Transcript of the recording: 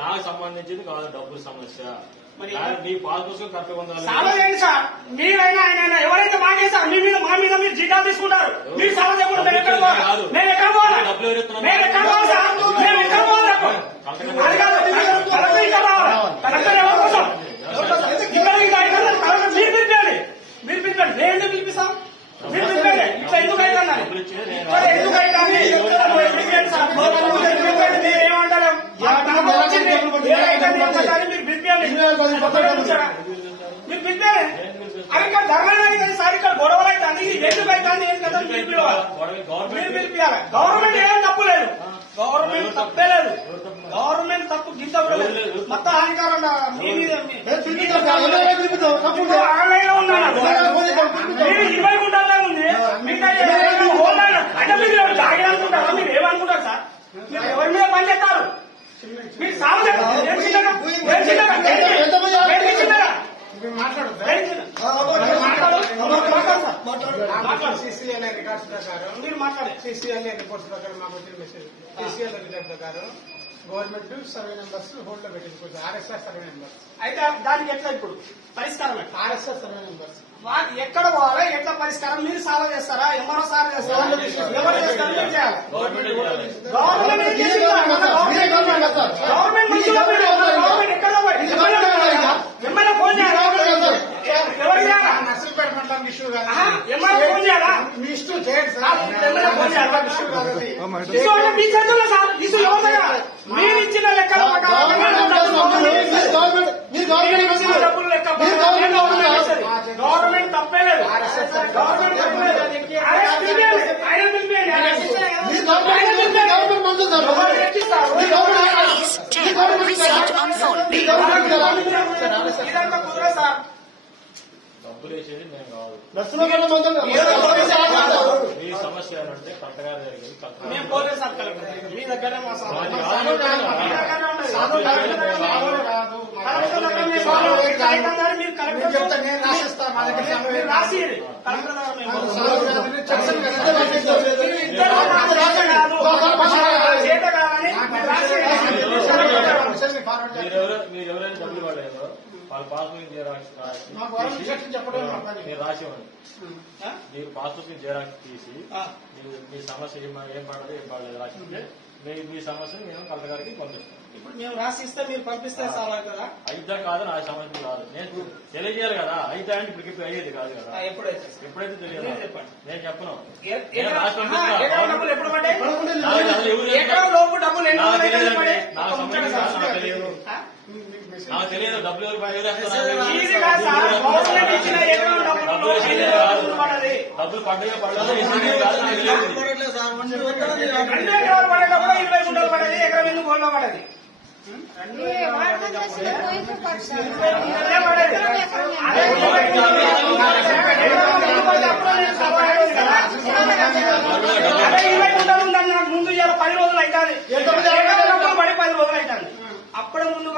నాకు సంబంధించింది కాదు డబ్బుల సమస్య. మీ పాస్ పుస్తకం కరెక్ట్గా ఉందా? సార్ మీరైనా ఆయన ఎవరైతే మాకేసారు మీ మీద మా మీద మీరు జీతాలు తీసుకుంటారు. మీరు సభ చెప్పండి. మేము ఎక్కడ పోవాలి? మేము ఎక్కడ పోవాలి? మేము ఎక్కడ పోవాలి సార్? మేము ఎక్కడ పోవాలి? అది కాదు కలెక్టర్ ఎవరి కోసం మీరు పిలిపండి. మీరు పిలిపండి. నేను ఎందుకు పిలిపిస్తాం? మీరు పిలిపండి. ఇట్లా ఎందుకు అవుతుంది? ఎందుకు అవుతుంది? ఏమంటారు? మీరు పిలిపండి. మీరు పిలిపే అవి ఇక్కడ ధర్మం అవుతుంది సార్. ఇక్కడ గొడవలు అవుతుంది. ఎందుకు అవుతుంది? ఏం కదా మీరు పిలవాలి. మీరు పిలిపియాలి. గవర్నమెంట్ ఏం తప్పు లేదు. గవర్నమెంట్ తప్పే లేదు. గవర్నమెంట్ తప్పు గింత మొత్తం అధికారం ఆన్లైన్ లో ఉన్నాడు. మీరు 20 గుంటల్లో ఉంది. మీకు అంటే మీరు జాగిరి అనుకుంటారా? మీరు ఏమనుకుంటారు సార్? మీరు ఎవరి మీద పని చేస్తారు? మీరు సాగు CCLA రికార్డ్స్ ప్రకారం మీరు మాట్లాడే CCLA రిపోర్ట్స్ ప్రకారం మాకు వచ్చిన మెసేజ్ CCLA రికార్డ్ ప్రకారం గవర్నమెంట్ సర్వే నెంబర్స్ హోల్డ్ లో పెట్టింది. RSR సర్వే నెంబర్స్ అయితే దానికి ఎట్లా ఇప్పుడు పరిష్కారం? RSR సర్వే నెంబర్స్ ఎక్కడ పోవాలి? ఎట్లా పరిష్కారం? మీరు సాల్వ్ చేస్తారా? ఎంఆర్ఓ సాల్వ్ చేస్తారా? ఎవరు చేస్తారు? మీరు చేయాలి. గవర్నమెంట్ ఎక్కడ ఎమ్మెల్యే ఫోన్ చేయాలి. ఎవరు చేయాలా? నర్సంపేట మండలం ఇష్యూ కాదు. ఎమ్మెల్యే ఫోన్ చేయాలా? మీ ఇష్యూ చేయండి సార్. ఎమ్మెల్యే ఫోన్ చేయాలి. ఇష్యూ అంటే మీ చేతుల్లో సార్. ఇష్యూ ఎవరి దగ్గర? మీరు ఇచ్చిన లెక్కల ప్రకారం గవర్నమెంట్ తప్పలేదు. గవర్నమెంట్ తప్పలేదు. ఆయన ఇదంతా కుదరదు సార్. డబ్బులు వేసేది నేను కాదు. మీ సమస్య ఏంటంటే కరెక్ట్ గా జరిగింది. మేము పోలేదు సార్ కలెక్టర్. మీ దగ్గర మా రాసి మీరు ఎవరైనా డబ్బులు ఇవ్వలేదో వాళ్ళ పాస్బుక్ జిరాక్స్ మీరు రాసి ఇవ్వండి. మీరు పాస్బుక్ జిరాక్స్ తీసి మీ సమస్య ఏం పడదు ఏం పడలేదు రాసిస్తే మీ సమస్యను మేము కలెక్టర్ గారికి పంపిస్తాం. ఇప్పుడు మేము రాసి ఇస్తే మీరు పంపిస్తే సాల్వ్ అవుతుందా? అయిద్దా కాదు నా సమస్య కాదు. నేను తెలియజేయాలి కదా. అయిద్దా అంటే ఇప్పుడు అయ్యేది కాదు కదా. ఎప్పుడైతే తెలియదు చెప్పండి. నేను చెప్పను. డబ్బులు ఎప్పుడు పడ్డాయి? నాకు తెలియదు. డబ్బులు ఎవరు డబ్బులు పడ్డాయో పడలేదు ఎకరం ఎందుకు గోల్డ్ పడది? ముందు 10 రోజులు అవుతుంది. పడి 10 రోజులు అవుతుంది. అప్పుడు ముందు